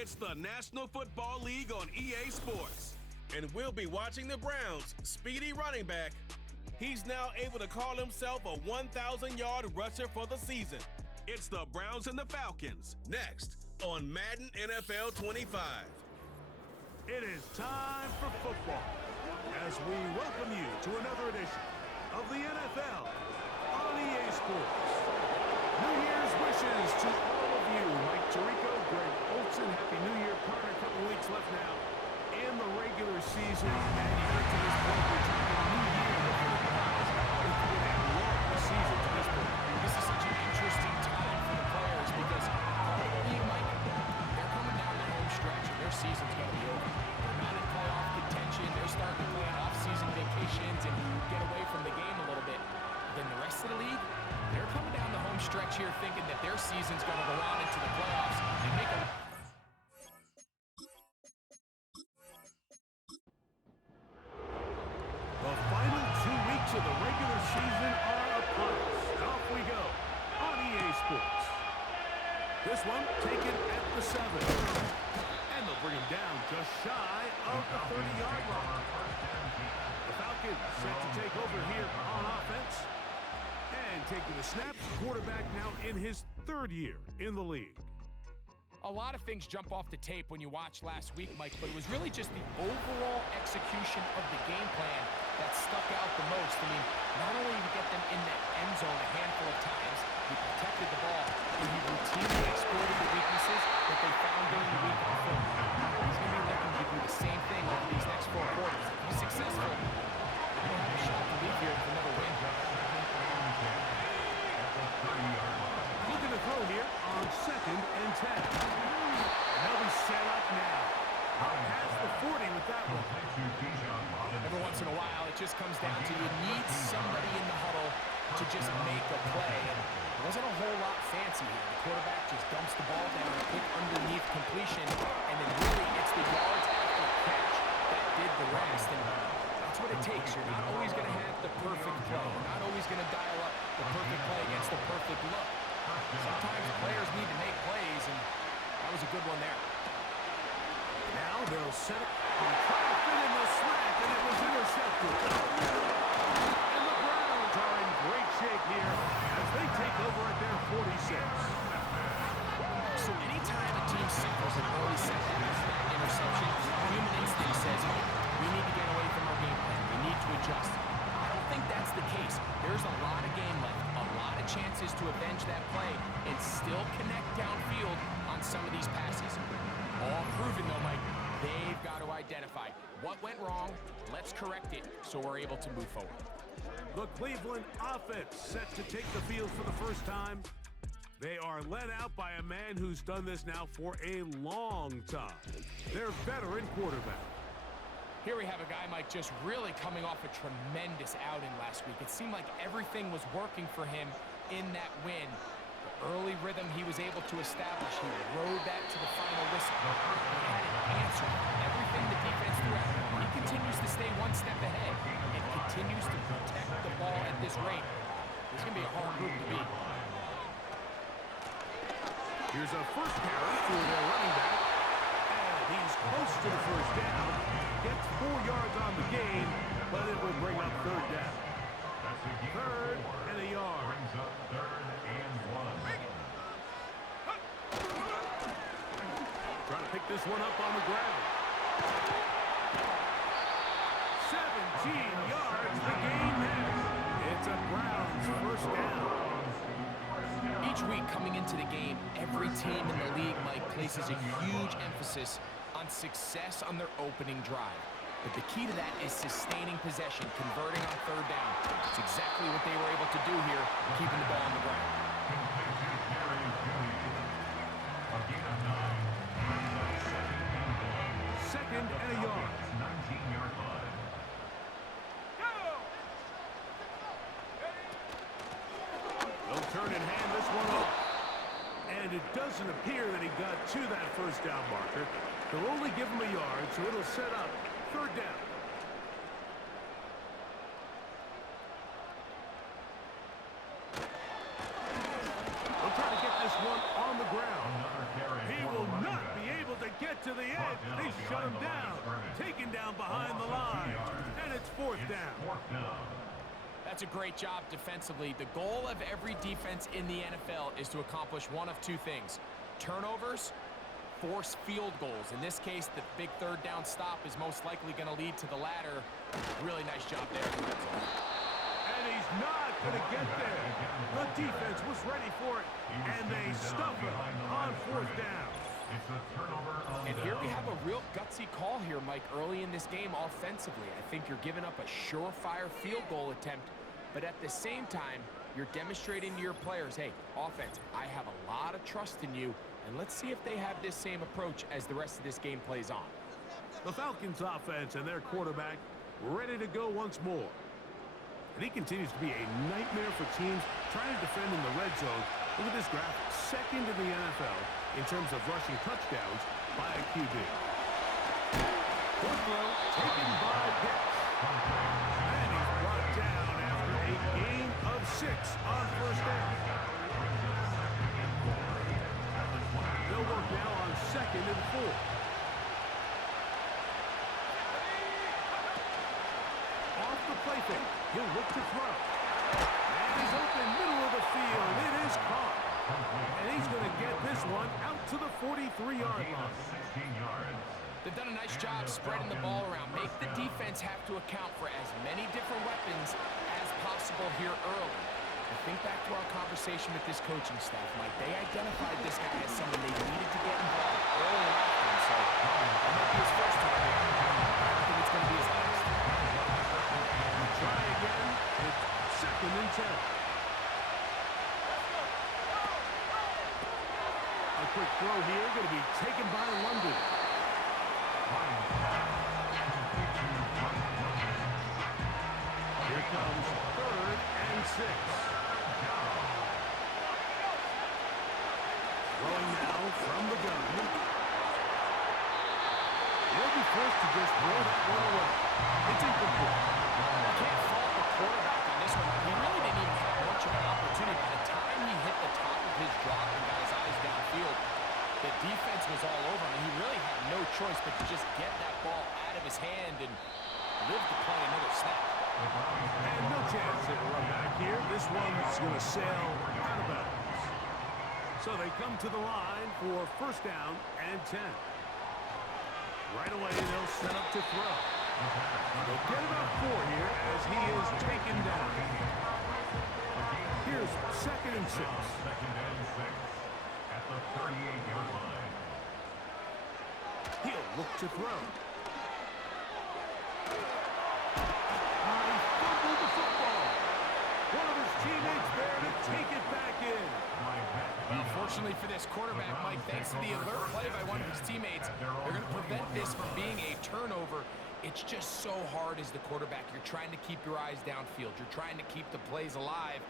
It's the National Football League on EA Sports. And we'll be watching the Browns' speedy running back. He's now able to call himself a 1,000-yard rusher for the season. It's the Browns and the Falcons, next on Madden NFL 25. It is time for football as we welcome you to another edition of the NFL on EA Sports. New Year's wishes to all of you. Mike Tirico, Greg Olson, Happy New Year. Partner, a couple weeks left now in the regular season. And here to this point, we're talking New Year for the Browns. It's been a long season to this point. This is such an interesting time for the players because part of the league, Mike, they're coming down the home stretch and their season's going to be over. They're not in playoff contention. They're starting to plan off-season vacations and get away from the game a little bit. Then the rest of the league, they're coming down the home stretch here thinking that their season's going to go on into the playoffs and make a... The final 2 weeks of the regular season are upon us. Off we go on EA Sports. This one taken at the 7. And they'll bring him down just shy of the 30-yard line. The Falcons set to take over here on offense. And taking the snaps, quarterback now in his 3rd year in the league. A lot of things jump off the tape when you watch last week, Mike, but it was really just the overall execution of the game plan that stuck out the most. I mean, not only did he get them in that end zone a handful of times, he protected the ball, and he routinely exploited the weaknesses that they found during the week on film. He's going to be looking to do the same thing over these next 4 quarters. If he's successful, they're going to have a shot to leave here with another win. Looking to throw here on 2nd and 10. And they'll be set up now. Past the 40 with that one. Every once in a while, it just comes down to you need somebody in the huddle to just make a play. And it wasn't a whole lot fancy here. The quarterback just dumps the ball down, a quick underneath completion, and then really it's the yards after catch that did the rest. And that's what it takes. You're not always going to have the perfect play. You're not always going to dial up the perfect play against the perfect look. Sometimes players need to make plays, and that was a good one there. Now they'll set it and try to fit in the slant, and it was intercepted. And the Browns are in great shape here as they take over at their 46. So anytime a team suffers an early setback after that interception, human instinct says, hey, we need to get away from our game plan. We need to adjust. I don't think that's the case. There's a lot of game left, a lot of chances to avenge that play and still connect downfield on some of these passes. All proven, though, Mike. They've got to identify what went wrong. Let's correct it so we're able to move forward. The Cleveland offense set to take the field for the first time. They are led out by a man who's done this now for a long time. Their veteran quarterback. Here we have a guy, Mike, just really coming off a tremendous outing last week. It seemed like everything was working for him in that win. The early rhythm he was able to establish, he rode that to the final whistle. He had an answer for everything the defense threw at him. He continues to stay one step ahead and continues to protect the ball at this rate. This is going to be a hard group to beat. Here's a first carry for their running back. And he's close to the first down. Gets 4 yards on the game, but it will bring up 3rd down. 3rd and a yard. Brings up 3rd and 1. Trying to pick this one up on the ground. 17 yards, the game ends. It's a Browns first down. Each week coming into the game, every team in the league, Mike, places a huge emphasis on success on their opening drive. But the key to that is sustaining possession, converting on 3rd down. That's exactly what they were able to do here, keeping the ball on the ground. Second and a yard. 19-yard line. They'll turn and hand this one off. And it doesn't appear that he got to that first down marker. They'll only give him a yard, so it'll set up 3rd down. They'll try to get this one on the ground. He will not be able to get to the edge. They shut him down. Taken down behind the line. And it's fourth down. That's a great job defensively. The goal of every defense in the NFL is to accomplish one of two things: turnovers, force field goals. In this case, the big third down stop is most likely going to lead to the latter. Really nice job there. And he's not going to get there. The defense was ready for it, and they stuff it on fourth down. And here we have a real gutsy call here, Mike, early in this game offensively. I think you're giving up a surefire field goal attempt, but at the same time, you're demonstrating to your players, hey, offense, I have a lot of trust in you, and let's see if they have this same approach as the rest of this game plays on. The Falcons offense and their quarterback ready to go once more. And he continues to be a nightmare for teams trying to defend in the red zone. Look at this graphic. Second in the NFL in terms of rushing touchdowns by a QB. Good throw taken by Pitts. And he's brought down after a gain of 6 on first down. They'll work now on 2nd and 4. Off the play fake. He'll look to throw. And he's open middle of the field. It is caught. And he's going to get this one out to the 43-yard line. They've done a nice job spreading the ball around. Make the defense have to account for as many different weapons as possible here early. I think back to our conversation with this coaching staff, Mike. They identified this guy as someone they needed to get involved early and often. So that might be his first target. I don't think it's going to be his last. Try again. It's 2nd and 10. A quick throw here, going to be taken by London. Here comes 3rd and 6. Throwing now from the gun. He'll be forced to just throw that one away. It's incomplete. You can't fault the quarterback on this one. He really didn't even have much of an opportunity. By the time he hit the top of his drop and got his eyes downfield, the defense was all over him, and he really had no choice but to just get that ball out of his hand and live to play another snap. And no chance at a run back here. This one's going to sail out of bounds. So they come to the line for first down and 10. Right away, they'll set up to throw. They'll get about 4 here as he is taken down. Here's 2nd and 6. At the 38-yard line. He'll look to throw. He fumbled the football. One of his teammates there to take it back in. Unfortunately for this quarterback, Mike, thanks to the alert play by one of his teammates, they're going to prevent this from being a turnover. It's just so hard as the quarterback. You're trying to keep your eyes downfield. You're trying to keep the plays alive.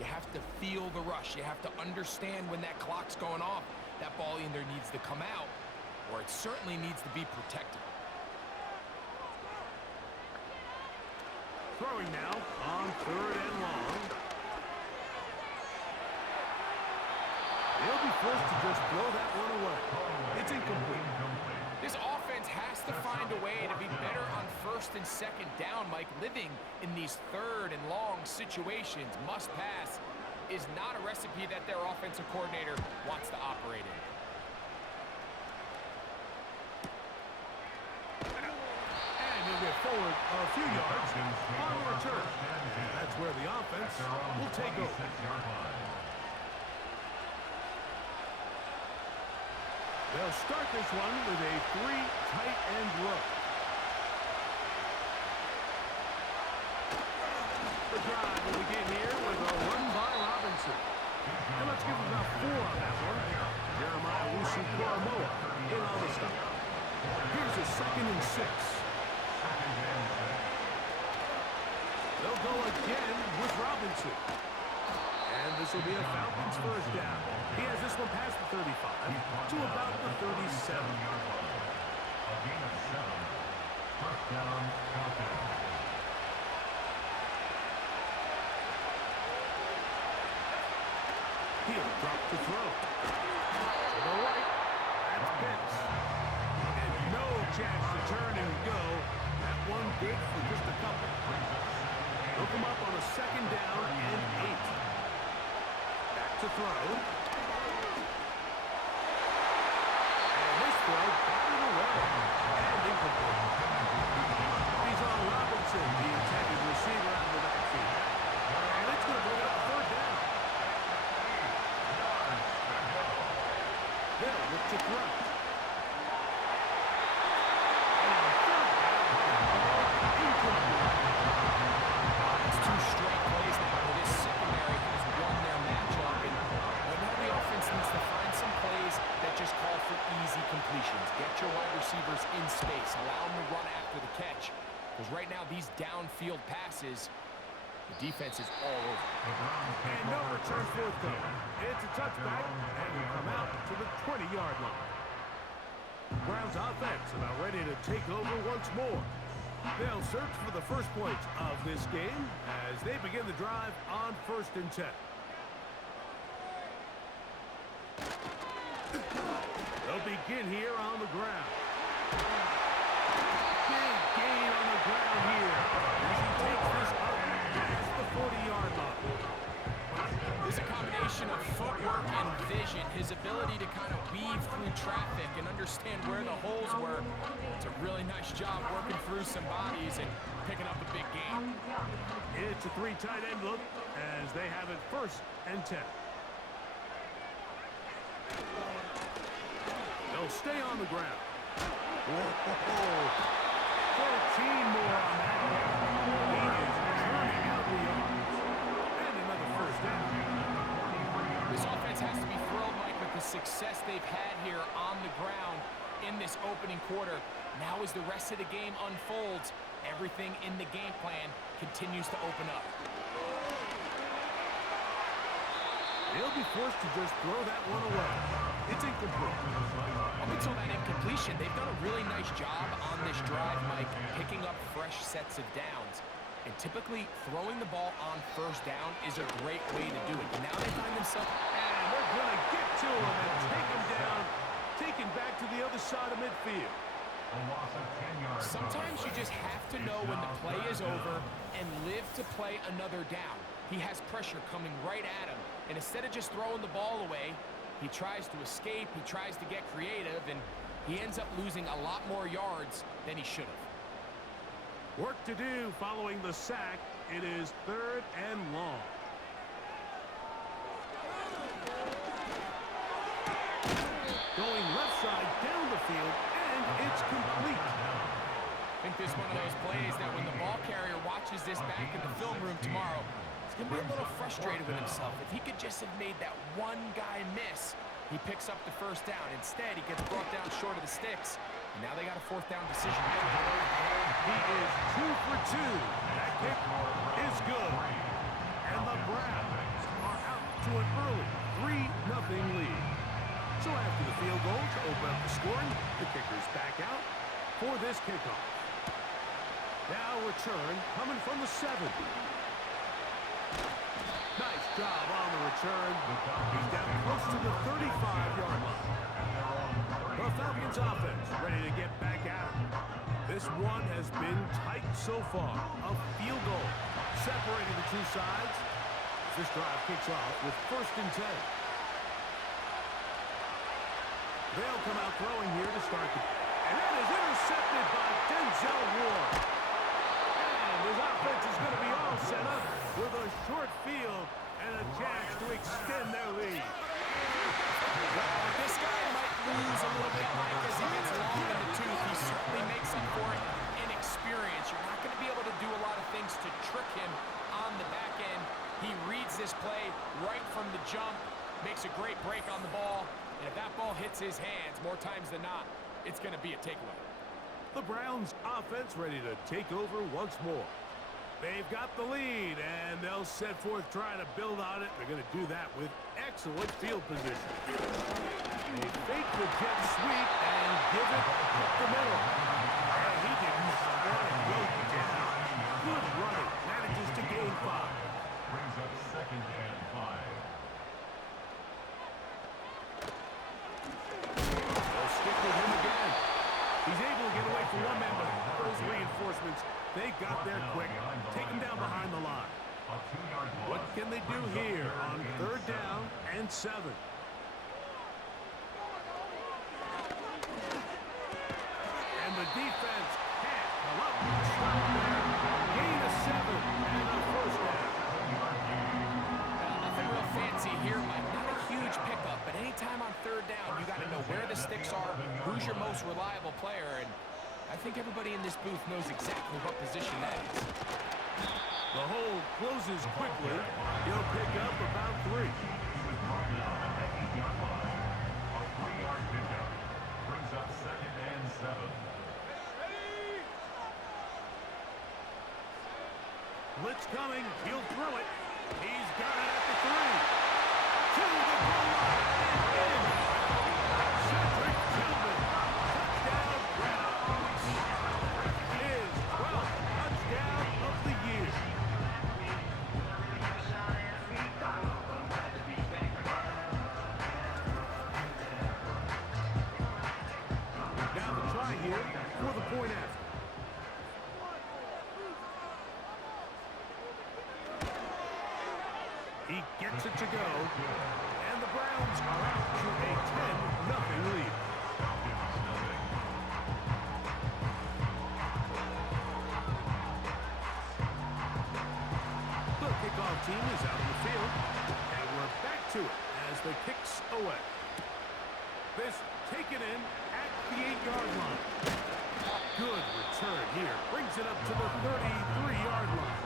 You have to feel the rush. You have to understand when that clock's going off. That ball either needs to come out or it certainly needs to be protected. Throwing now on 3rd and long. They'll be forced to just throw that one away. It's incomplete. This offense has to find a way to be better on 1st and 2nd down, Mike. Living in these 3rd and long situations, must pass, is not a recipe that their offensive coordinator wants to operate in. And he'll get forward a few yards on the return. And that's where the offense will take over. They'll start this one with a 3 tight end look. The drive will begin here with a run by Robinson. And let's give him about 4 on that one. Jeremiah Wusu-Koromoa in on the stop. Here's a 2nd and 6. They'll go again with Robinson. And this will be a Falcons first down. He has this one past the 35 to about the 37. A gain of 7. First down, Falcons. He'll drop to throw. To the right. That's Pitts. we go. That one good for just a couple. They'll come up on a 2nd down and 8. Back to throw. And this throw batted away. And incomplete. He's on Robinson, the intended receiver out of the backfield. And it's going to bring up 3rd down. They'll look to throw. Get your wide receivers in space. Allow them to run after the catch. Because right now, these downfield passes, the defense is all over. And no return forthcoming. It's a touchback, and will come out to the 20-yard line. Browns offense about ready to take over once more. They'll search for the first points of this game as they begin the drive on 1st and 10. They'll begin here on the ground. Big gain on the ground here as he takes this up past the 40-yard line. There's a combination of footwork and vision, his ability to kind of weave through traffic and understand where the holes were. It's a really nice job working through some bodies and picking up a big gain. It's a 3 tight end look as they have it 1st and 10. They'll stay on the ground. Whoa. 13 more on that. He is turning out the yards. And another 1st down. This offense has to be thrilled, Mike, with the success they've had here on the ground in this opening quarter. Now as the rest of the game unfolds, everything in the game plan continues to open up. They'll be forced to just throw that one away. It's incomplete. Up until that incompletion, they've done a really nice job on this drive, Mike, picking up fresh sets of downs. And typically, throwing the ball on 1st down is a great way to do it. And now they find themselves... And they're going to get to him and take him down, taken back to the other side of midfield. Sometimes you just have to know when the play is over and live to play another down. He has pressure coming right at him. And instead of just throwing the ball away, he tries to escape, he tries to get creative, and he ends up losing a lot more yards than he should have. Work to do following the sack. It is 3rd and long. Going left side down the field, and it's complete. I think this is one of those plays that when the ball carrier watches this back in the film room tomorrow, he's going to be a little frustrated with himself. If he could just have made that one guy miss, he picks up the 1st down. Instead, he gets brought down short of the sticks. And now they got a 4th down decision. He is 2 for 2. That kick is good. And the Browns are out to an early 3-0 lead. So after the field goal to open up the scoring, the kicker's back out for this kickoff. Now return coming from the 7. Nice job on the return. He's down close to the 35-yard line. The Falcons offense ready to get back at it. This one has been tight so far. A field goal separating the two sides. This drive kicks off with 1st and 10. They'll come out throwing here to start the... And that is intercepted by Denzel Ward. And his offense is going to be all set up with a short field and a chance to extend their lead. Well, this guy might lose a little bit, Mike, as he gets long in the tooth. He certainly makes up for it in experience. You're not going to be able to do a lot of things to trick him on the back end. He reads this play right from the jump, makes a great break on the ball, and if that ball hits his hands more times than not, it's going to be a takeaway. The Browns offense ready to take over once more. They've got the lead, and they'll set forth trying to build on it. They're going to do that with excellent field position. They fake the jet sweep and give it up the middle. And he didn't want to go down. Good running. Manages to gain 5. Brings up 2nd and 5. They'll stick with him again. He's able to get away from one man, but those reinforcements, they got there quick. Take him down behind the line. What can they do here on 3rd down and 7? And the defense can't come up with a stop there. Gain of 7 and a 1st down. Nothing real fancy here, Mike. Not a huge pickup, but anytime on 3rd down, you got to know where the sticks are, who's your most reliable player, and I think everybody in this booth knows exactly what position that is. The hole closes quickly. He'll pick up about 3. A 3-yard pickup brings up 2nd and 7. Blitz coming. He'll throw it. He's got it at the 3. To the goal line and in. Cedric Tillman. Touchdown Browns. His 12th touchdown of the year. Now the try here for the point after. He gets it to go, and the Browns are out to a 10-0 lead. The kickoff team is out on the field, and we're back to it as the kicks away. This taken in at the 8-yard line. Good return here. Brings it up to the 33-yard line.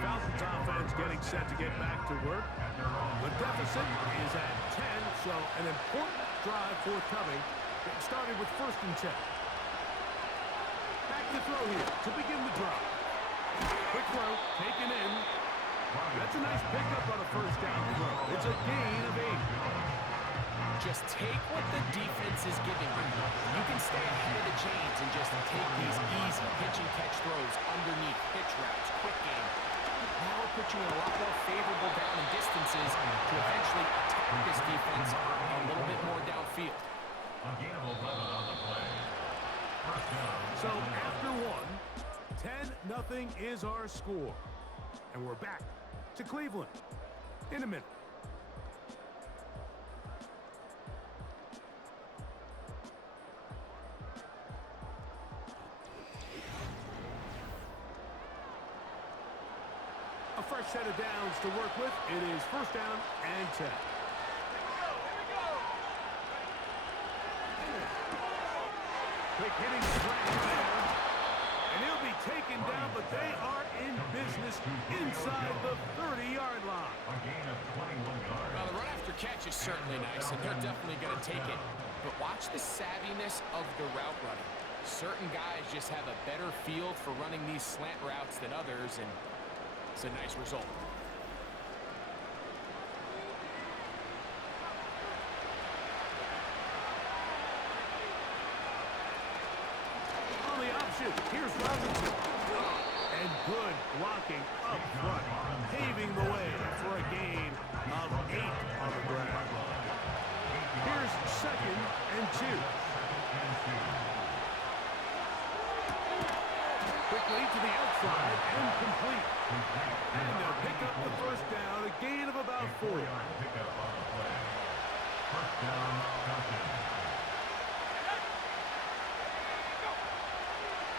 Falcons offense getting set to get back to work. The deficit is at 10, so an important drive forthcoming. Getting started with 1st and 10. Back to throw here to begin the drive. Quick throw, taken in. That's a nice pickup on a 1st down throw. It's a gain of 8. Just take what the defense is giving you. You can stay ahead of the chains and just take these easy pitch and catch throws underneath pitch routes, quick game. That will put you in a lot more favorable down and distances to eventually attack this defense a little bit more downfield. A gain of 11 on the play. 1st down. So after 1, 10-0 is our score. And we're back to Cleveland in a minute. A fresh set of downs to work with. It is 1st down and 10. Quick hitting slant there. And he'll be taken down, but they are in business inside the 30-yard line. A gain of 21 yards. Well, the run after catch is certainly nice, and they're definitely going to take it. But watch the savviness of the route running. Certain guys just have a better feel for running these slant routes than others, and it's a nice result. On the option, here's Robinson. And good blocking up front, paving the way for a gain of 8 on the ground. Here's 2nd and 2. Quickly to the outside and complete. And they'll pick up the 1st down, a gain of about 4. Pickup on the play. 1st down, Falcons.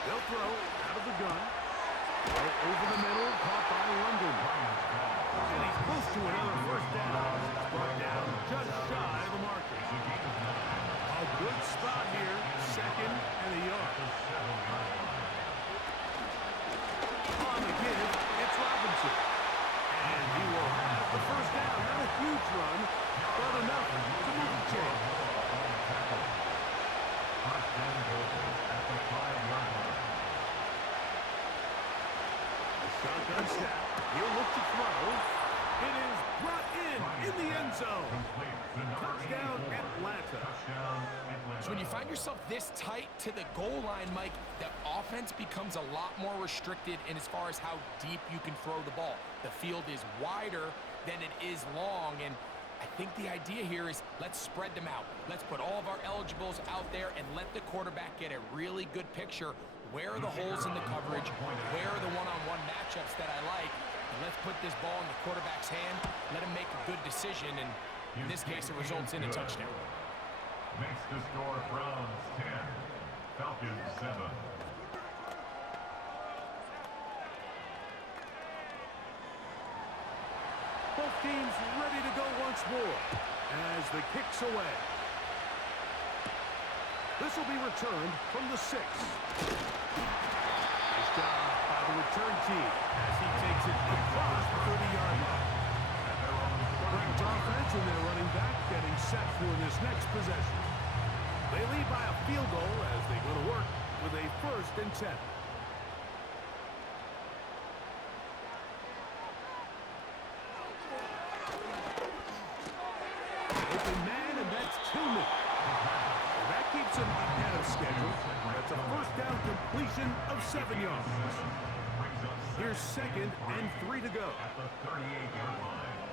They'll throw out of the gun. Right over the middle, caught by London. And he's close to another 1st down. Brought down just shy of the marker. A good spot here, 2nd and a yard. On the give, it's Robinson. And he will have the 1st down. Not a huge run, but enough to move the chain. 1st and goal at the 5-yard line. Shotgun snap. He'll look to throw. It is brought in the end zone. Touchdown, Atlanta. So when you find yourself this tight to the goal line, Mike, the offense becomes a lot more restricted in as far as how deep you can throw the ball. The field is wider than it is long, and I think the idea here is let's spread them out. Let's put all of our eligibles out there and let the quarterback get a really good picture. Where are the holes in the coverage? Where are the one-on-one matchups that I like? And let's put this ball in the quarterback's hand, let him make a good decision, and in this case, it results in a touchdown. Makes the score Browns 10, Falcons 7. Both teams ready to go once more as the kick's away. This will be returned from the 6. Nice job by the return team as he takes it across the 30-yard line. Browns offense and their running back getting set for this next possession. They lead by a field goal as they go to work with a 1st and 10. Open man, and that's Tillman. And that keeps him ahead of schedule. That's a 1st down completion of 7 yards. Here's 2nd and 3 to go. At the 38-yard line.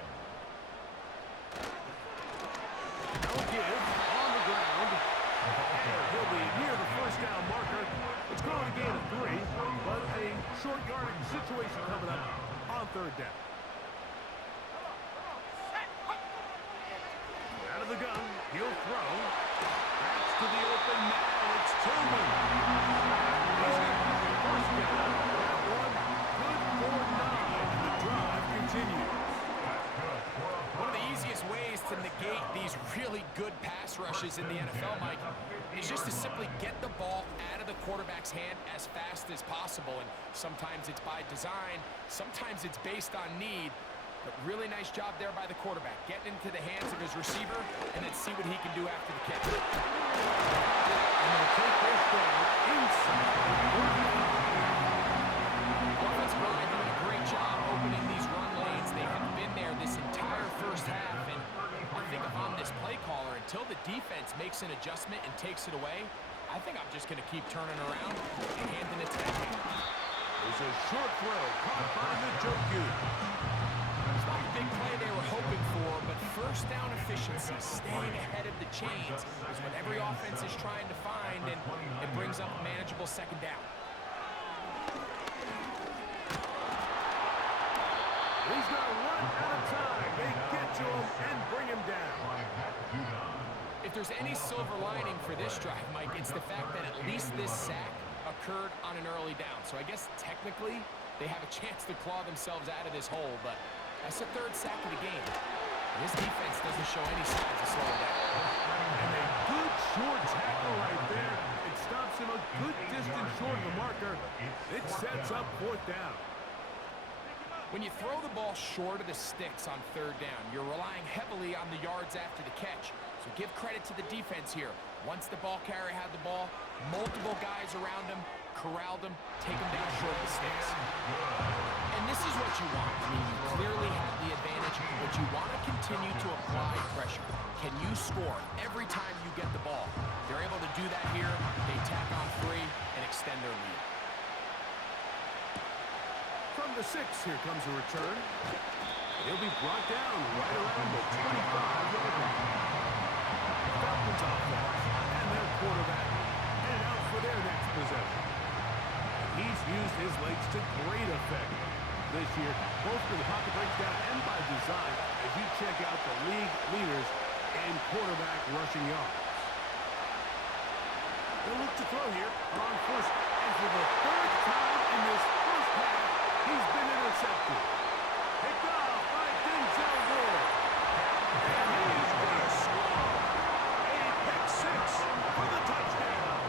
Now give on the ground. And he'll be near the 1st down marker. It's going to gain a 3, but a short yardage situation coming up on 3rd down. Out of the gun, he'll throw. That's to the open man. It's Tillman. He's got the 1st down. That one good for 9. And the drive continues. One of the easiest ways to negate these really good pass rushes in the NFL, Mike, is just to simply get the ball out of the quarterback's hand as fast as possible. And sometimes it's by design, sometimes it's based on need. But really nice job there by the quarterback, getting into the hands of his receiver, and then see what he can do after the catch. And they'll take this down inside. Offensive line doing a great job opening these run lanes. They have been there this entire 1st half, and I think if I'm this play caller, until the defense makes an adjustment and takes it away, I think I'm just going to keep turning around and handing it to them. There's a short throw caught by the Njoku. It's not the big play they were hoping for, but 1st down efficiency, staying ahead of the chains, is what every offense is trying to find, and it brings up a manageable 2nd down. He's going to run out of time. They get to him and bring him down. If there's any silver lining for this drive, Mike, it's the fact that at least this sack occurred on an early down. So I guess technically they have a chance to claw themselves out of this hole, but that's the 3rd sack of the game. This defense doesn't show any signs of slowing down. And a good short tackle right there. It stops him a good distance short of the marker. It sets up 4th down. When you throw the ball short of the sticks on 3rd down, you're relying heavily on the yards after the catch. So give credit to the defense here. Once the ball carrier had the ball, multiple guys around him, corralled him, take him down short of the sticks. And this is what you want. I mean, you clearly have the advantage, but you want to continue to apply pressure. Can you score every time you get the ball? They're able to do that here. They tack on 3 and extend their lead. From the 6, here comes a return. He'll be brought down right around the 25-yard line. The Falcons offense and their quarterback headed out for their next possession. He's used his legs to great effect this year, both for the pocket breakdown and by design, as you check out the league leaders in quarterback rushing yards. They'll look to throw here on 1st, and for the 3rd time in this 1st half, he's been intercepted. Picked off by Denzel Ward. And he's going to score. A pick 6 for the touchdown.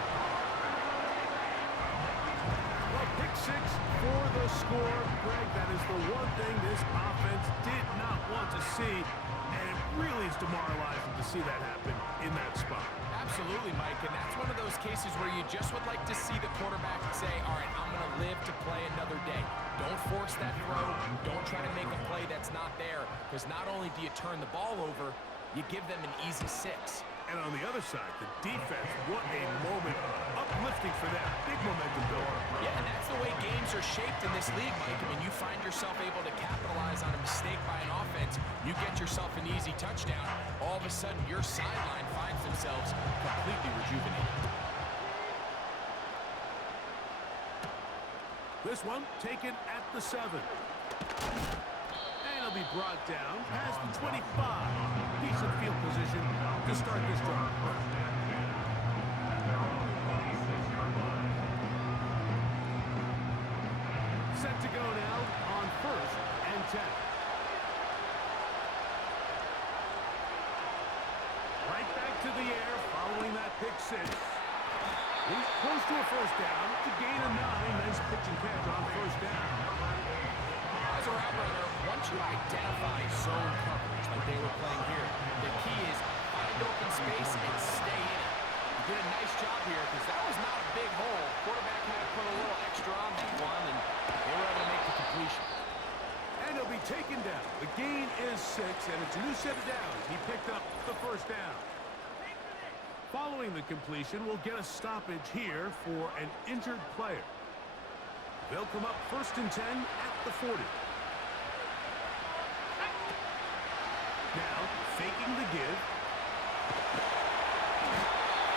Well, pick 6 for the score. Greg, that is the one thing this offense did not want to see. And it really is demoralizing to see that happen in that spot. Absolutely, Mike, and that's one of those cases where you just would like to see the quarterback say, all right, I'm going to live to play another day. Don't force that throw. Don't try to make a play that's not there, because not only do you turn the ball over, you give them an easy 6. And on the other side, the defense, what a moment. Uplifting interesting for them. Big momentum builder. Yeah, and that's the way games are shaped in this league, Mike. I mean, you find yourself able to capitalize on a mistake by an offense. You get yourself an easy touchdown. All of a sudden, your sideline finds themselves completely rejuvenated. This one taken at the 7. And it'll be brought down past the 25. Decent field position to start this drive. Set to go now on 1st and 10. Right back to the air following that pick 6. He's close to a first down. To gain a 9. Nice pitch and catch on first down. As a route runner, once you identify zone coverage like they were playing here, the key is find open space and stay in it. You did a nice job here because that was not a big hole. Quarterback had to put a little extra on that one, and they were able to make the completion. And he'll be taken down. The gain is 6, and it's a new set of downs. He picked up the first down. Following the completion, we'll get a stoppage here for an injured player. They'll come up 1st and 10 at the 40. Now, faking the give.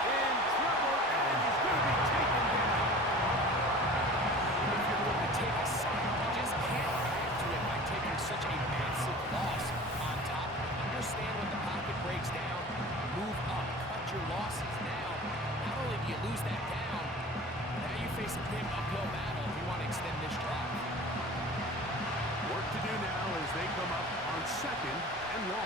In trouble, and he's going to be taken down. If you're going to take a sack, you just can't add to it by taking such a massive loss on top. Understand when the pocket breaks down, move up, cut your losses. Now, not only do you lose that down, now you face a big uphill battle if you want to extend this drive. Work to do now as they come up on 2nd and 1.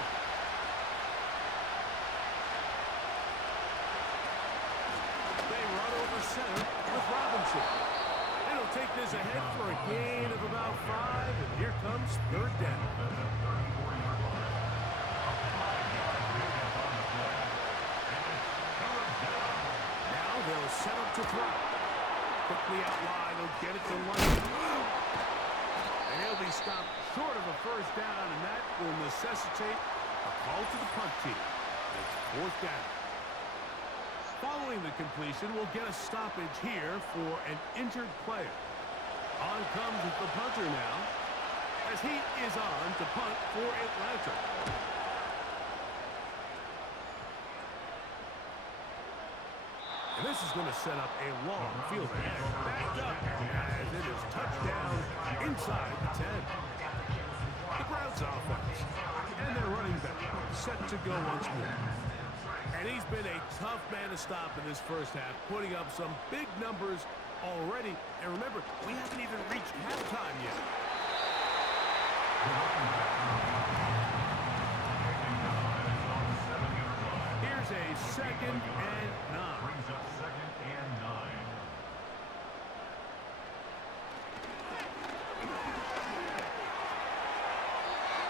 They run over center with Robinson. And he'll take this ahead for a gain of about 5, and here comes 3rd down. Now they'll set up to throw. Quickly outline, he'll get it to London. And he'll be stopped short of a first down, and that will necessitate a call to the punt team. It's 4th down. Following the completion, we'll get a stoppage here for an injured player. On comes the punter now, as he is on to punt for Atlanta. And this is going to set up a long field ahead. Backed up as it is touchdown inside the 10. The Browns offense and their running back set to go once more. And he's been a tough man to stop in this first half, putting up some big numbers already. And remember, we haven't even reached halftime yet. Here's a 2nd and 9. Brings up 2nd and 9.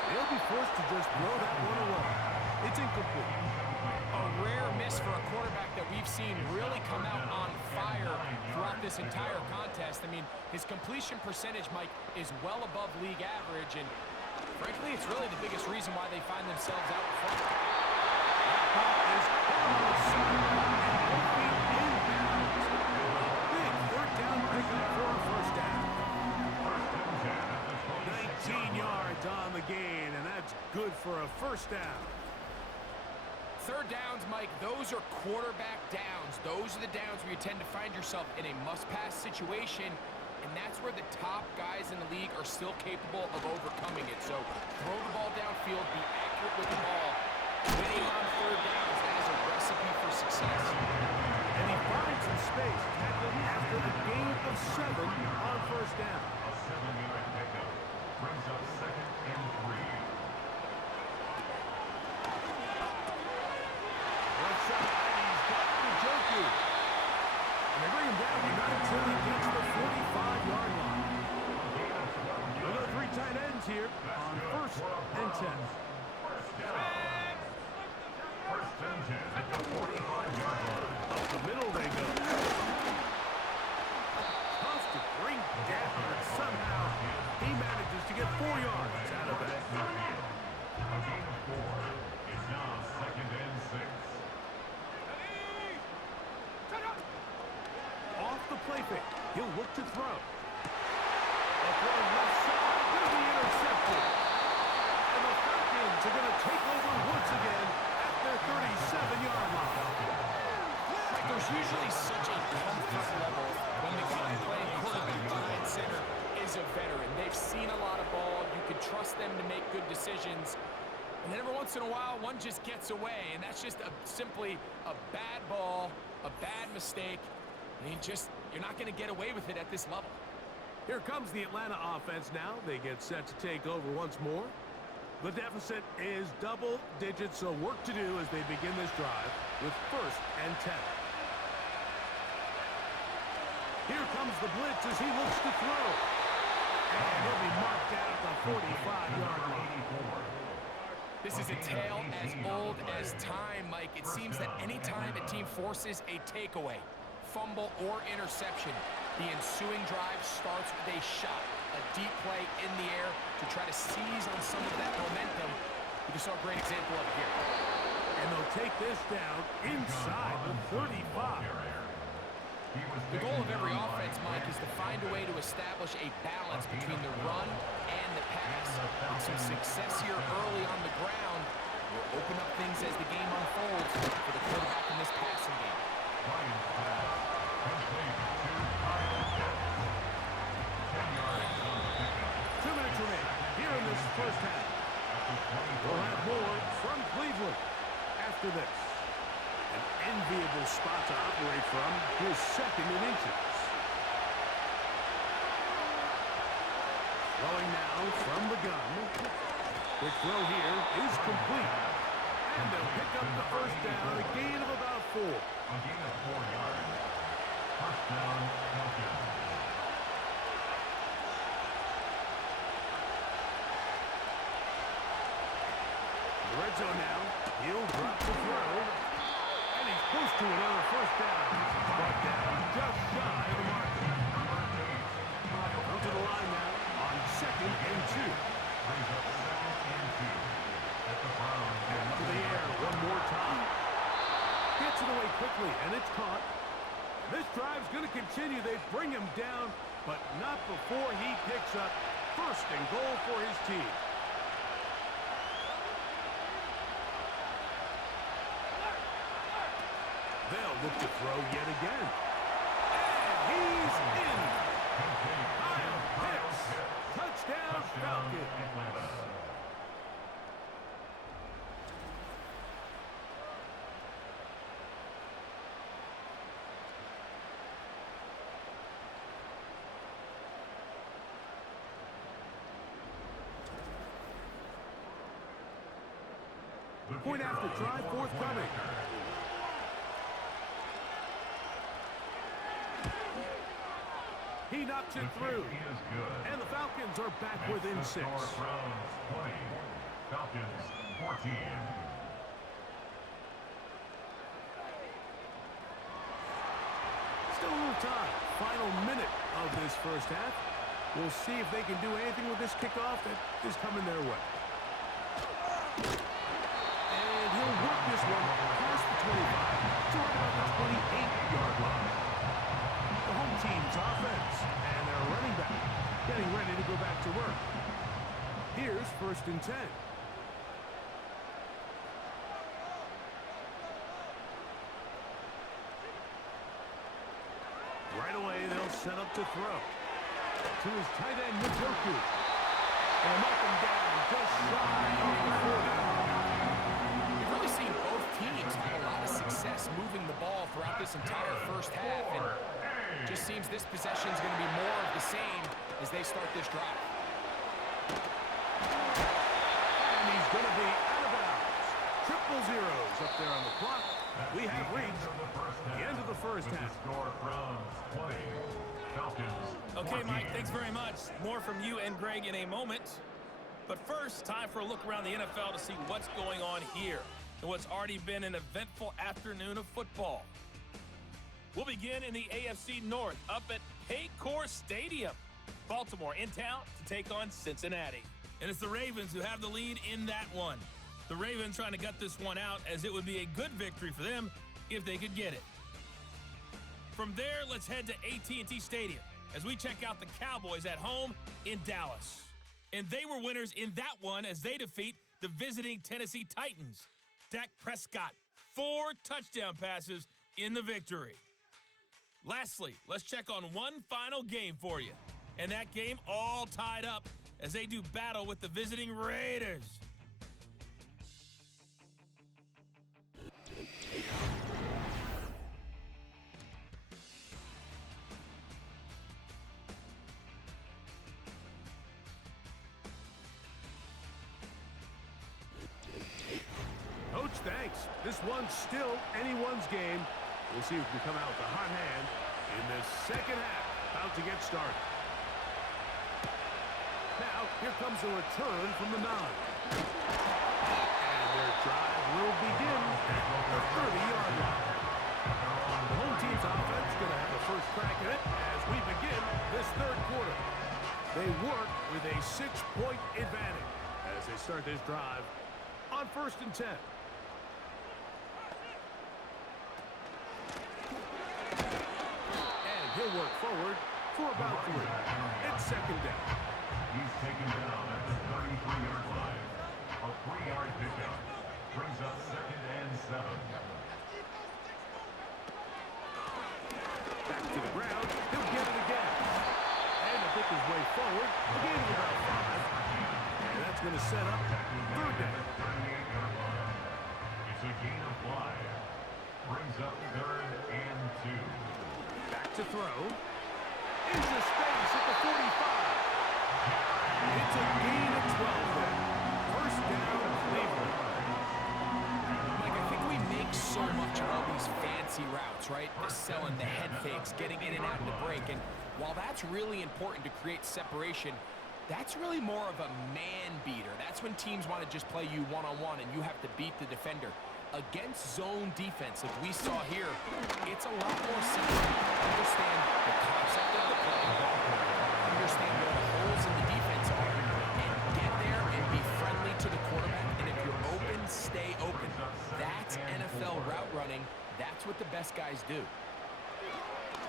They'll be forced to just throw that one away. It's incomplete. A rare miss for a quarterback that we've seen really come out on fire throughout this entire contest. I mean, his completion percentage, Mike, is well above league average, and frankly, it's really the biggest reason why they find themselves out front. That ball is on the sideline and will be inbounds. A big 3rd down pickup for a first down. 19 yards on the gain, and that's good for a first down. 3rd downs, Mike, those are quarterback downs. Those are the downs where you tend to find yourself in a must-pass situation, and that's where the top guys in the league are still capable of overcoming it. So throw the ball downfield, be accurate with the ball. Winning on 3rd downs, that is a recipe for success. And he finds some space, tackling after the gain of 7 on first down. A 7-yard pickup. Brings up 2nd and 3. Left side, he's got the Njoku. And they bring him down, but not until he gets the 45-yard line. We've got 3 tight ends here on 1st and 10. First and 10 at the 45-yard line. Up the middle they go. Play fake. He'll look to throw. A throw left side. Going to be intercepted. And the Falcons are going to take over once again at their 37-yard line. Right, there's usually such a comfort level when the guy playing quarterback behind center is a veteran. They've seen a lot of ball. You can trust them to make good decisions. And then every once in a while, one just gets away, and that's just simply a bad ball, a bad mistake. I mean, you're not going to get away with it at this level. Here comes the Atlanta offense now. They get set to take over once more. The deficit is double digits, so work to do as they begin this drive with 1st and 10. Here comes the blitz as he looks to throw. And he'll be marked down at the 45-yard line. This is a tale as old as time, Mike. It seems that any time a team forces a takeaway, fumble, or interception, the ensuing drive starts with a shot, a deep play in the air to try to seize on some of that momentum. We just saw a great example of it here. And they'll take this down inside the 35. The goal of every offense, Mike, is to find a way to establish a balance between the run and the pass. And some success here early on the ground will open up things as the game unfolds for the quarterback in this passing game. 2 minutes remaining here in this first half. We'll have more from Cleveland after this. An enviable spot to operate from. His 2nd in inches. Throwing now from the gun. The throw here is complete. And they'll pick up the first down, a gain of about 4. A gain of 4 yards. First down, Falcons. Red zone now. He'll drop the throw. And he's close to another first down. Brought down just shy of the marker. Come to the line now on 2nd and 2. Brings up 2nd and 2. At the Browns. And to the air one more time. Gets it away quickly, and it's caught. This drive's going to continue. They bring him down, but not before he picks up 1st and goal for his team. They'll look to throw yet again. And he's in. Kyle Pitts. Touchdown, Falcons. Point after try forthcoming. He knocks it through. And the Falcons are back within 6. Browns 20. Falcons 14. Still a little time. Final minute of this first half. We'll see if they can do anything with this kickoff that is coming their way. And he'll work this one past the 25 to right about the 28-yard line. The home team's offense and their running back getting ready to go back to work. Here's 1st and 10. Right away, they'll set up to throw. To his tight end, Njoku. And they'll knock him down just shy of the 40. You've really seen both teams have a lot of success moving the ball throughout this entire first half. And it just seems this possession is going to be more of the same as they start this drive. And he's going to be out of bounds. Triple zeros up there on the clock. We have reached the end of the first half. Score Browns 20. Falcons. Okay, Mike, thanks very much. More from you and Greg in a moment. But first, time for a look around the NFL to see what's going on here in what's already been an eventful afternoon of football. We'll begin in the AFC North up at Paycor Stadium. Baltimore in town to take on Cincinnati. And it's the Ravens who have the lead in that one. The Ravens trying to gut this one out as it would be a good victory for them if they could get it. From From there, let's head to AT&T Stadium as we check out the Cowboys at home in Dallas. And they were winners in that one as they defeat the visiting Tennessee Titans. Dak Prescott, 4 touchdown passes in the victory. Lastly, let's check on one final game for you. And that game all tied up as they do battle with the visiting Raiders. Coach, thanks. This one's still anyone's game. We'll see who can come out with a hot hand in the second half. About to get started. Now, here comes a return from the 9. And their drive will begin at the 30-yard line. The home team's offense is going to have a first crack at it as we begin this third quarter. They work with a 6-point advantage as they start this drive on 1st and 10. And he'll work forward for about 3. It's second down. He's taken down at the 33-yard line. A 3-yard pickup brings up 2nd and 7. Back to the ground. He'll get it again. And he'll pick his way forward. A gain of about 5. And that's going to set up 3rd down. It's a gain of 5. Brings up 3rd and 2. Back to throw. Into space at the 45. It's a gain of 12 there. First down, Cleveland. Mike, I think we make so much of all these fancy routes, right? The selling, the head fakes, getting in and out of the break. And while that's really important to create separation, that's really more of a man beater. That's when teams want to just play you one-on-one and you have to beat the defender. Against zone defense, like we saw here, it's a lot more simple. Understand the concept of the play, understand where the holes in the defense are, and get there and be friendly to the quarterback. And if you're open, stay open. That's NFL route running. That's what the best guys do.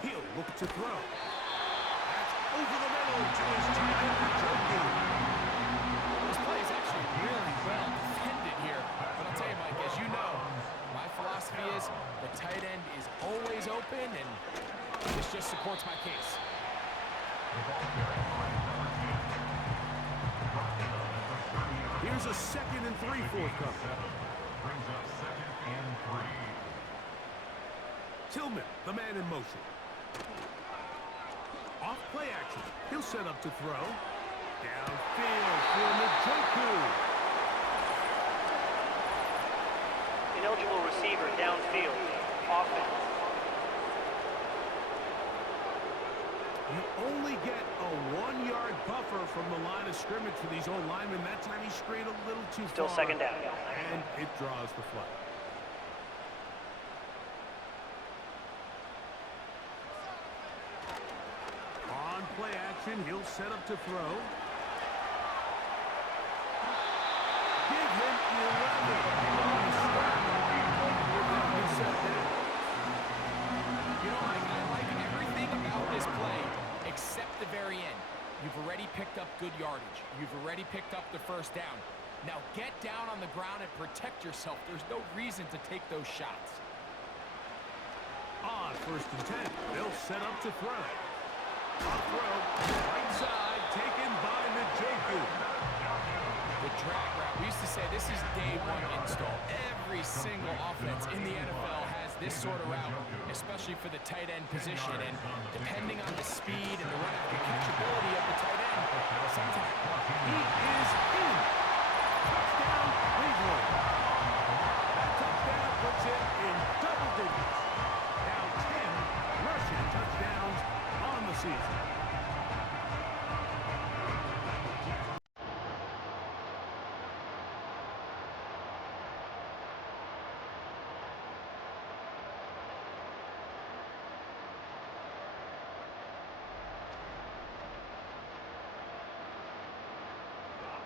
He'll look to throw. That's over the middle to his tight end, Joe. This play is actually really well defended here. But I'll tell you, Mike, as you know, my philosophy is the tight end is always open, and this just supports my case. Here's a 2nd and 3 forthcoming. Brings up 2nd and 3. Tillman, the man in motion. Off play action. He'll set up to throw. Downfield for Njoku. Ineligible receiver downfield. Offense. You only get a 1-yard buffer from the line of scrimmage for these old linemen. That time he strayed a little too Still far. second down. And it draws the flag. On play action, he'll set up to throw. Give him 11. You know, Mike, I like everything about this play except the very end. You've already picked up good yardage. You've already picked up the first down. Now get down on the ground and protect yourself. There's no reason to take those shots. On 1st and 10, they'll set up to throw. On throw, right side, taken by Njoku. The drag route. We used to say this is day 1 install. Every single offense in the NFL has this sort of route, especially for the tight end position. And depending on the speed and the run after catch ability of the tight end, sometimes He is in. Touchdown, Cleveland. That touchdown puts it in double digits. Now 10 rushing touchdowns on the season.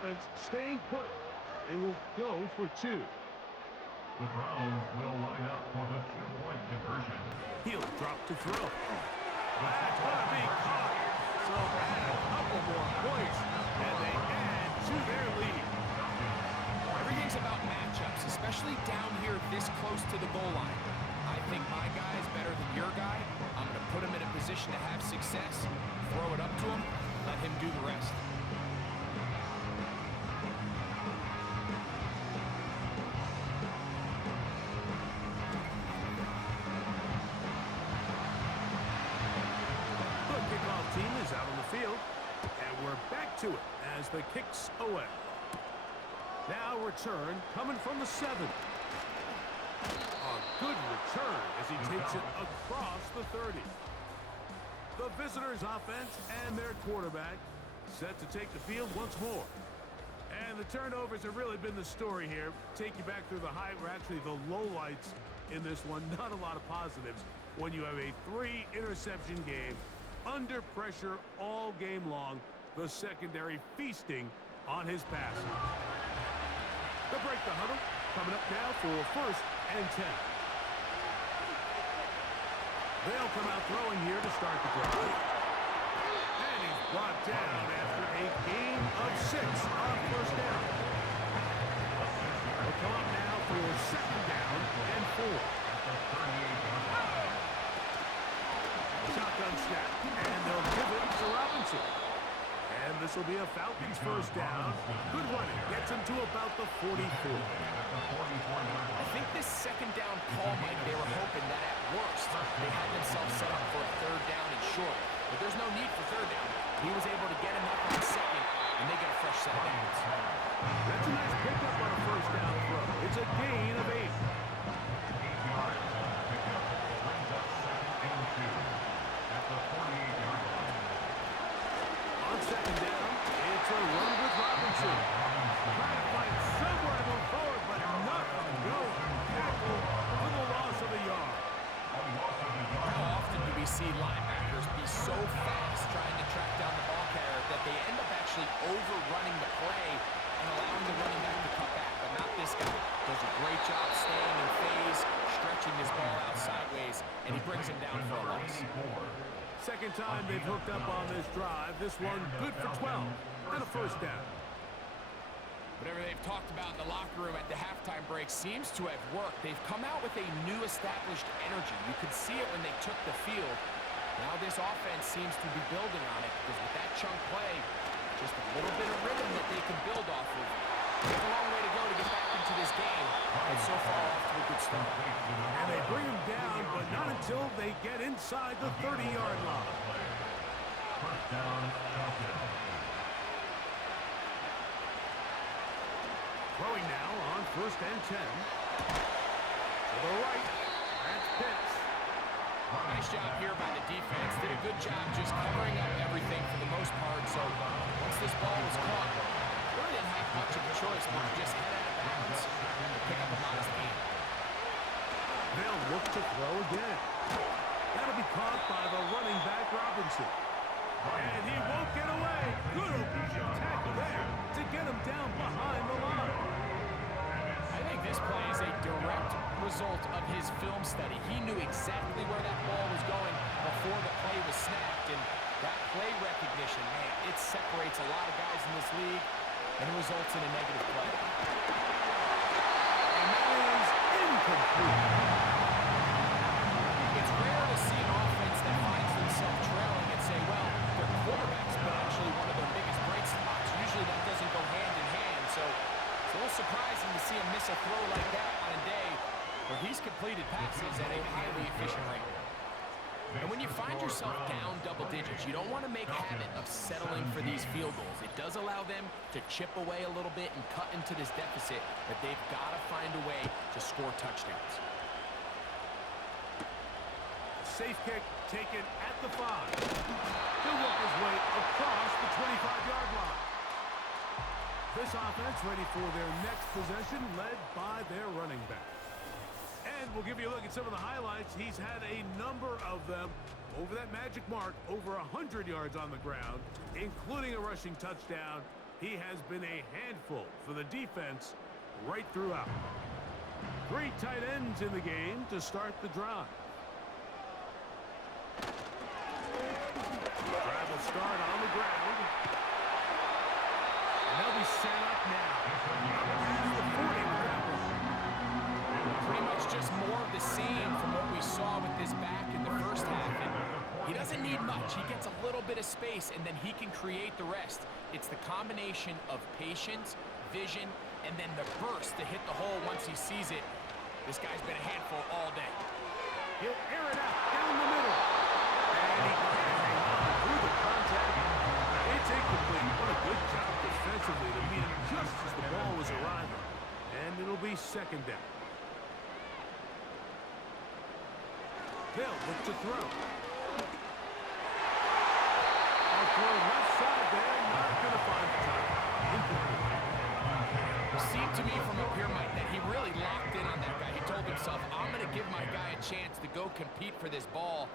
Offense staying put. They will go for 2. The Browns will line up for the two-point conversion. He'll drop to throw. That's going to be caught. So add a couple more points, and they add to their lead. Everything's about matchups, especially down here this close to the goal line. I think my guy is better than your guy. I'm going to put him in a position to have success, throw it up to him, let him do the rest. The kickoff team is out on the field, and we're back to it as the kick's away. Now return coming from the 7. A good return as he takes it across the 30. The visitors' offense and their quarterback set to take the field once more. And the turnovers have really been the story here. Take you back through the high, or actually the lowlights in this one. Not a lot of positives when you have a 3-interception game under pressure all game long. The secondary feasting on his passing. They'll break the huddle. Coming up now for 1st and 10. They'll come out throwing here to start the drive. And he's brought down after a gain of 6 on 1st down. They'll come up now for 2nd down and 4. Shotgun snap, and they'll give it to Robinson. And this will be a Falcons 1st down. Good running. Gets him to about the 44. I think this 2nd down call, Mike, they were hoping that at worst they had themselves set up for a 3rd down and short. But there's no need for 3rd down. He was able to get enough on 2nd, and they get a fresh set of downs. That's a nice pickup on a 1st down throw. It's a gain of 8. On 2nd down, it's a run with Robinson. Trying to find somewhere to move forward, but nothing going. Tackle for the loss of a yard. How often do we see linebackers be so fast trying to track down the ball carrier that they end up actually overrunning the play and allowing the running back to cut back? But not this guy. Does a great job staying in phase, stretching this ball out sideways, and he brings him down for a loss. 2nd time they've hooked up on this drive. This one good for 12 and a 1st down. Whatever they've talked about in the locker room at the halftime break seems to have worked. They've come out with a new established energy. You could see it when they took the field. Now this offense seems to be building on it because with that chunk play, just a little bit of rhythm that they can build off of. There's a long way to go to get back into this game, but so far off to a good start. And they bring him down, but not until they get inside the 30-yard line. 1st down, Falcons. Throwing now on 1st and 10. To the right, that's Pitts. Nice job here by the defense. Did a good job just covering up everything for the most part. So once this ball was caught, really didn't have much of a choice but to just head out of bounds and pick up a modest gain. They'll look to throw again. That'll be caught by the running back Robinson. And he won't get away. Good tackle there to get him down behind the line. I think this play is a direct result of his film study. He knew exactly where that ball was going before the play was snapped, and that play recognition, man, it separates a lot of guys in this league and it results in a negative play. And that is incomplete. It's rare to see an offense that finds themselves trailing and say, well, their quarterback's been actually one of their biggest bright spots. Usually that doesn't go hand in hand, so it's a little surprising to see him miss a throw like that on a day where he's completed passes at a highly efficient rate. And when you find yourself down double digits, you don't want to make a habit of settling for these field goals. It does allow them to chip away a little bit and cut into this deficit, but they've got to find a way to score touchdowns. Safe kick taken at the 5. He'll work his way across the 25-yard line. This offense ready for their next possession, led by their running back. And we'll give you a look at some of the highlights. He's had a number of them over that magic mark, over 100 yards on the ground, including a rushing touchdown. He has been a handful for the defense right throughout. Three tight ends in the game to start the drive. Drive will start on the ground. And they'll be set up now. Past the 40 with that one. Pretty much just more of the same from what we saw with this back in the first half. And he doesn't need much. He gets a little bit of space, and then he can create the rest. It's the combination of patience, vision, and then the burst to hit the hole once he sees it. This guy's been a handful all day. He'll air it out down the middle. And he can't hang on through the contact. It's incomplete. What a good job defensively to meet him just as the ball was arriving. And it'll be second down. They'll look to throw. I'll throw left side there. Not going to find the target. Incomplete. Seemed to me from up here, Mike, that he really locked in on that guy. He told himself, I'm going to give my guy a chance to go compete for this ball.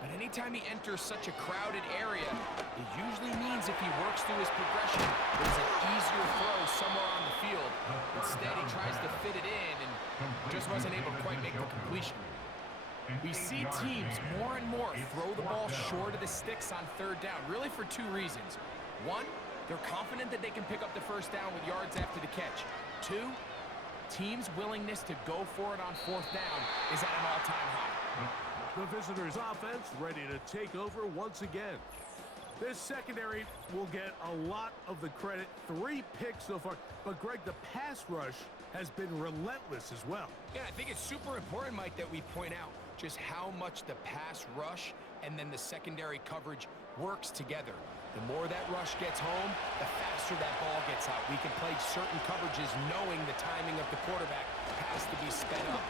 But anytime he enters such a crowded area, it usually means if he works through his progression, there's an easier throw somewhere on the field. Instead, he tries to fit it in and just wasn't able to quite make the completion. We see teams more and more throw the ball short of the sticks on third down, really for two reasons. One, they're confident that they can pick up the first down with yards after the catch. Two, teams' willingness to go for it on fourth down is at an all-time high. The visitors' offense ready to take over once again. This secondary will get a lot of the credit. 3 picks so far. But, Greg, the pass rush has been relentless as well. Yeah, I think it's super important, Mike, that we point out just how much the pass rush and then the secondary coverage works together. The more that rush gets home, the faster that ball gets out. We can play certain coverages knowing the timing of the quarterback has to be sped up.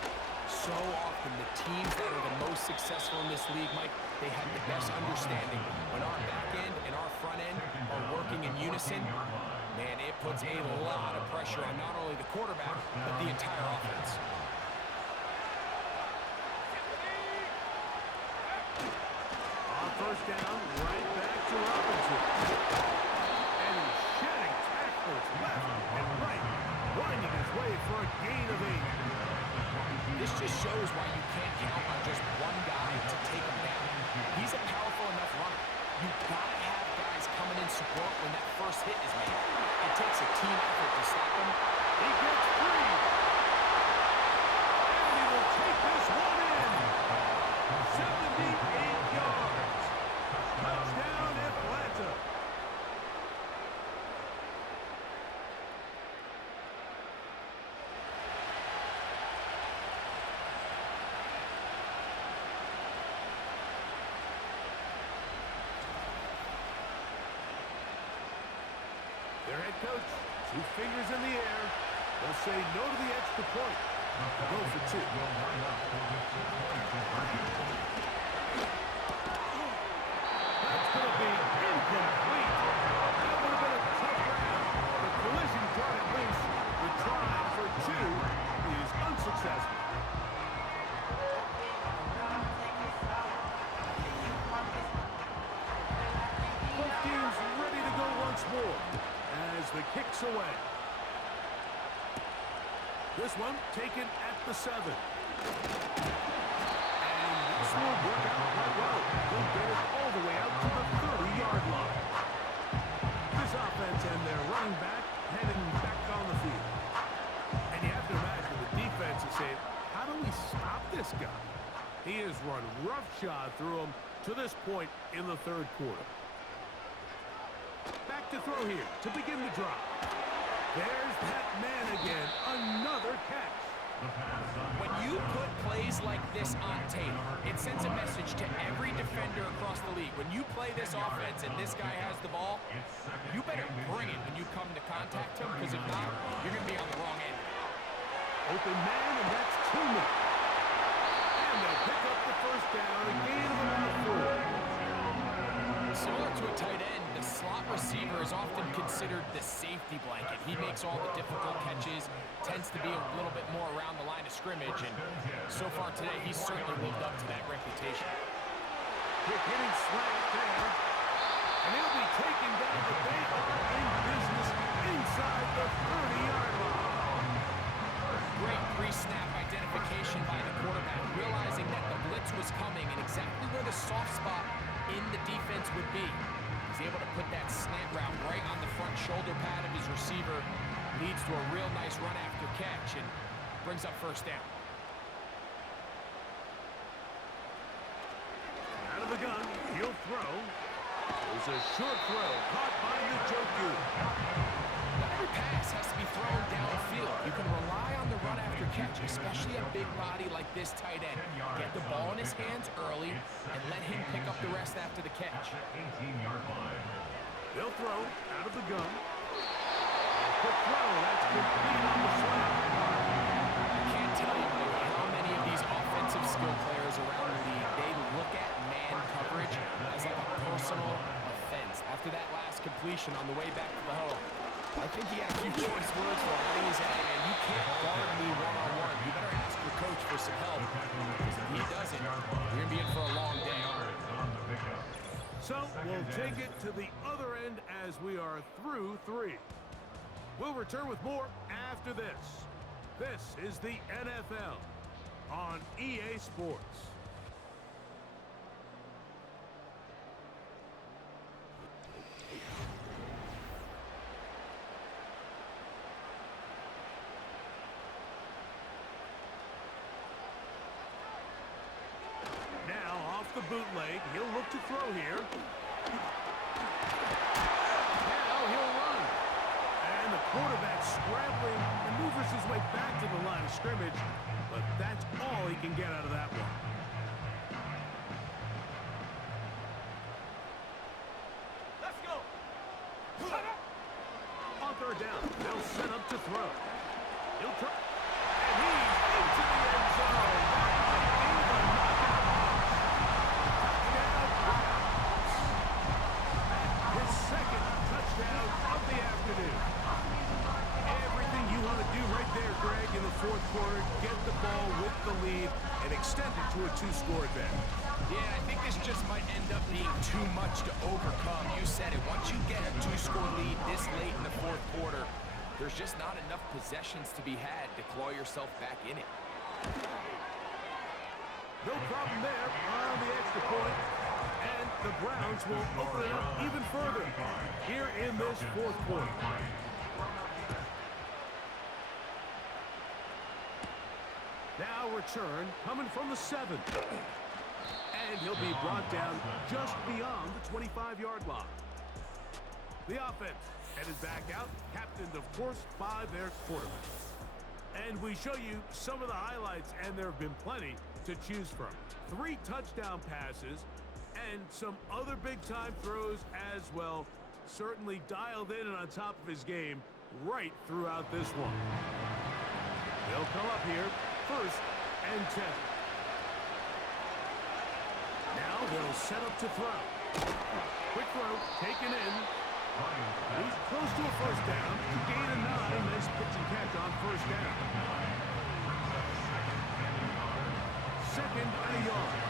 So often the teams that are the most successful in this league, Mike, they have the best understanding. When our back end and our front end are working in unison, man, it puts a lot of pressure on not only the quarterback, but the entire offense. On first down, right back to Robinson. And he's shedding tackles left and right, winding his way for a gain of 8. This just shows why you can't count on just one guy to take him down. He's a powerful enough runner. You've got to have guys coming in support when that first hit is made. It takes a team effort to stop him. He gets free. And he will take this one in. 78 yards. Touchdown, Atlanta. Their head coach, 2 fingers in the air. They'll say no to the extra point. Go for 2. That's going to be incomplete. That would have been a tough round. The collision brought it loose. The try for 2 is unsuccessful. Both teams ready to go once more as the kick's away. This one taken at the 7. And this will work out quite well. They'll get it all the way out to the 30-yard line. This offense and their running back heading back on the field. And you have to imagine the defense is saying, how do we stop this guy? He has run roughshod through him to this point in the third quarter. Back to throw here to begin the drive. There's that man again. Another catch. When you put plays like this on tape, it sends a message to every defender across the league. When you play this offense and this guy has the ball, you better bring it when you come to contact him, because if not, you're going to be on the wrong end. Open man, and that's 2 men. And they'll pick up the first down, a gain of about 4. Similar to a tight end, the slot receiver is often considered the safety blanket. He makes all the difficult catches, tends to be a little bit more around the line of scrimmage, and so far today, he's certainly lived up to that reputation. Quick hitting slant there. And he'll be taken down, but they are in business inside the 30-yard line. great pre-snap identification by the quarterback, realizing that the blitz was coming and exactly where the soft spot in the defense would be. He's able to put that slant route right on the front shoulder pad of his receiver. Leads to a real nice run after catch and brings up first down. Out of the gun, he'll throw. There's a short throw caught by Njoku. Not every pass has to be thrown downfield. You can rely on the run after catch, especially a big body like this tight end. Get the ball in his hands early and let him pick up the rest after the catch. 18-yard line. They'll throw out of the gun. Quick throw, that's complete on the slant. I can't tell you how many of these offensive skill players around the league, they look at man coverage as like a personal offense. After that last completion on the way back to the home, I think he had a few choice words for him. I think he said, hey man, you can't guard me one-on-one. You better ask your coach for some help. Because if he doesn't, you're going to be in for a long day. So we'll take it to the other end as we are through 3. We'll return with more after this. This is the NFL on EA Sports. Now off the bootleg, he'll look to throw here. Now he'll run. And the quarterback scrambling, maneuvers his way back to the line of scrimmage, but that's all he can get out of that one. Let's go. On third down, they'll set up to throw. He'll try, and he's into the end zone. That might be the knockout punch. Touchdown, his second touchdown of the afternoon. Everything you want to do right there, Greg, in the fourth quarter. Get the ball with the lead and extend it to a 2-score advantage. Yeah, I think this just might end up being too much to overcome. You said it. Once you get a 2-score lead this late in the fourth quarter, there's just not enough possessions to be had to claw yourself back in it. No problem there on the extra point. And the Browns will open it up even further here in this fourth quarter. Now return coming from the 7. And he'll be brought down just beyond the 25-yard line. The offense headed back out, captained, of course, by their quarterback. And we show you some of the highlights, and there have been plenty to choose from. 3 touchdown passes and some other big-time throws as well. Certainly dialed in and on top of his game right throughout this one. They'll come up here, 1st and 10. Now they'll set up to throw. Quick throw, taken in. He's close to a first down. To gain a 9. Nice pitch and catch on first down. 2nd and a yard.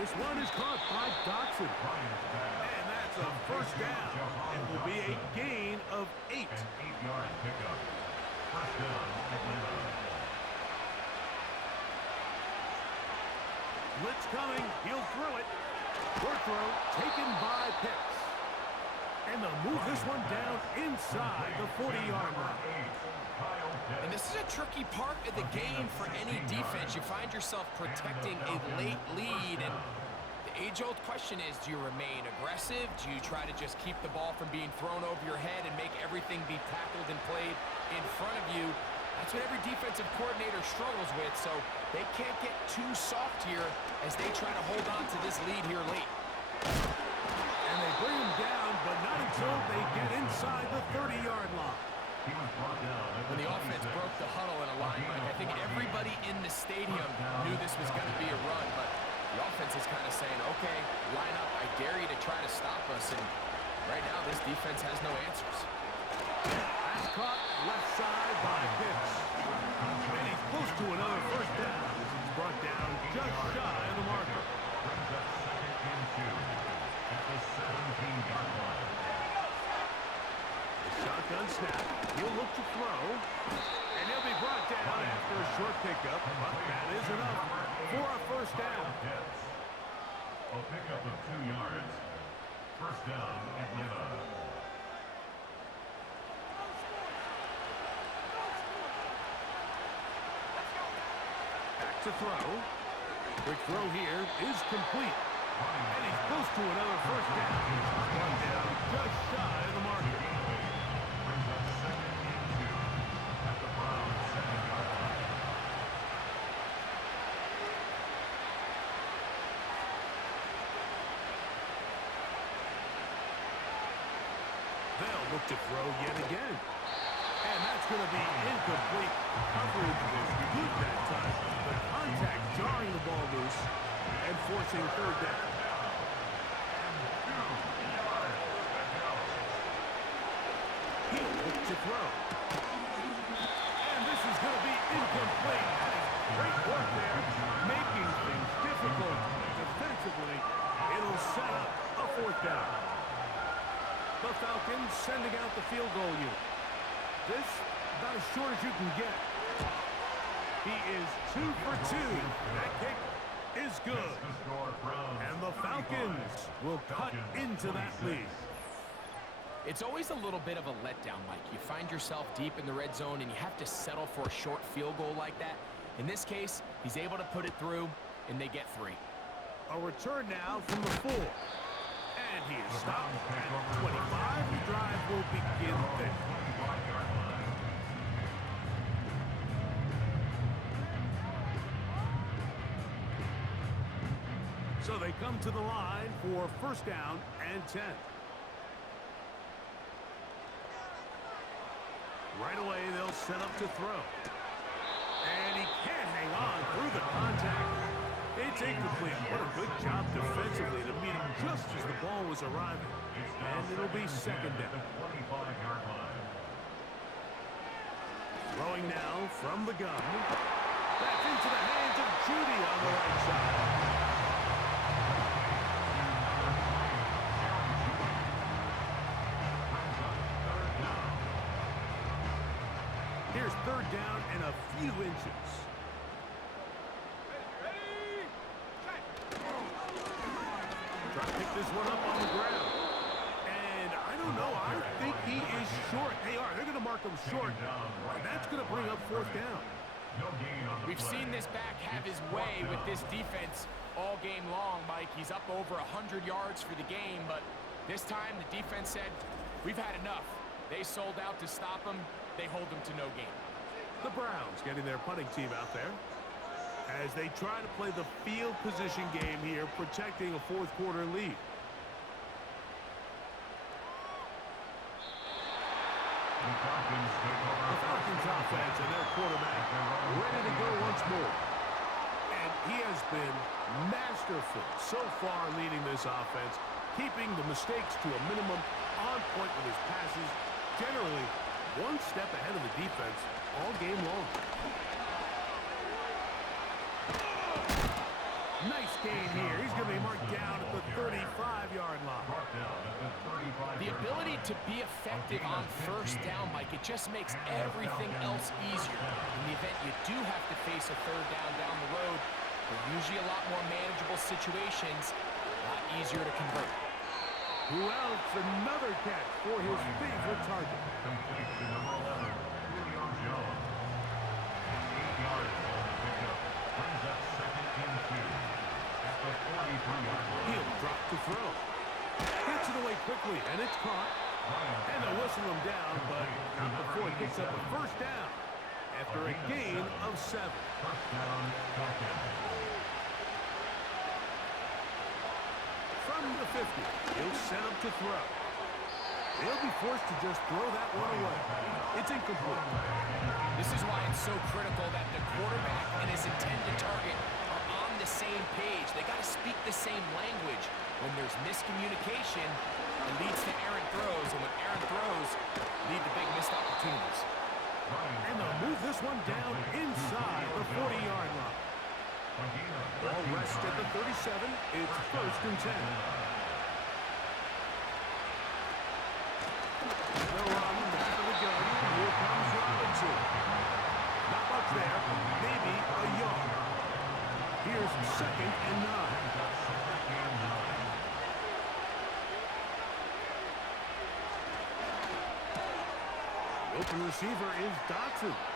This one is caught by Dotson. And that's a first down. It will be a gain of 8. An 8-yard pickup. First down, Atlanta. Blitz coming. He'll throw it. Short throw taken by Pitts. And they'll move this one down inside the 40-yard line. And this is a tricky part of the game for any defense. You find yourself protecting a late lead, and the age-old question is, do you remain aggressive? Do you try to just keep the ball from being thrown over your head and make everything be tackled and played in front of you? That's what every defensive coordinator struggles with, so they can't get too soft here as they try to hold on to this lead here late. And they bring him down, but not until they get inside the 30-yard line. When the offense broke the huddle in a line, Mike, I think everybody in the stadium knew this was going to be a run, but the offense is kind of saying, okay, line up, I dare you to try to stop us, and right now this defense has no answers. That's caught left side by Pitts. And he's close to another first down. He's brought down just shy of the marker. Brings up 2nd and 2 at the 17 pickup, but that is enough for a first down. A pickup of 2 yards. First down, Atlanta. Back to throw. Quick throw here is complete. And he's close to another first down. One down, just shy of the marker. Brings up second and 2 at the Browns' 7-yard line. They'll look to throw yet again. And that's going to be incomplete. Coverage was good that time. The contact jarring the ball loose and forcing third down. He'll look to throw. And this is going to be incomplete. Great work there, making things difficult defensively. It'll set up a fourth down. The Falcons sending out the field goal unit. This, about as short as you can get. He is 2 for 2. That kick is good. And the Falcons will cut into that lead. It's always a little bit of a letdown, Mike. You find yourself deep in the red zone, and you have to settle for a short field goal like that. In this case, he's able to put it through, and they get 3. A return now from the 4. And he is stopped at 25. The drive will begin there. So they come to the line for first down and 10. Right away, they'll set up to throw. And he can't hang on through the contact. It's incomplete. What a good job defensively to meet him just as the ball was arriving. And it'll be second down. 25-yard line. Throwing now from the gun. Back into the hands of Judy on the right side. Here's third down and a few inches. Try to pick this one up on the ground. And I don't know. I think he is short. They are. They're going to mark him short. And that's going to bring up fourth down. We've seen this back have his way with this defense all game long, Mike. He's up over 100 yards for the game, but this time the defense said, we've had enough. They sold out to stop him. They hold him to no gain. The Browns getting their punting team out there as they try to play the field position game here, protecting a fourth quarter lead. The Falcons offense and their quarterback ready to go once more. And he has been masterful so far leading this offense, keeping the mistakes to a minimum, on point with his passes, generally one step ahead of the defense all game long. Nice gain here. He's going to be marked down at the 35-yard line. The ability to be effective on first down, Mike, it just makes everything else easier. In the event you do have to face a third down the road, they're usually a lot more manageable situations, a lot easier to convert. Who else? Another catch for his favorite target. Complete to number 11, Julio Jones. 8 yards on the pickup. Brings up second and 2 at the 43-yard line. He'll drop to throw. Gets it away quickly, and it's caught. And they'll whistle him down, but not before he picks up a first down after a gain of 7. First down, Falcons. From the 50, he'll set up to throw. They'll be forced to just throw that one away. It's incomplete. This is why it's so critical that the quarterback and his intended target are on the same page. They got to speak the same language. When there's miscommunication, it leads to errant throws, and when errant throws lead to big missed opportunities. And they'll move this one down inside the 40-yard line. Ball rests at the 37. It's first and 10. They'll run back of the gun. Here comes Robinson. Not much there. Maybe second and 9. The open receiver is Dotson.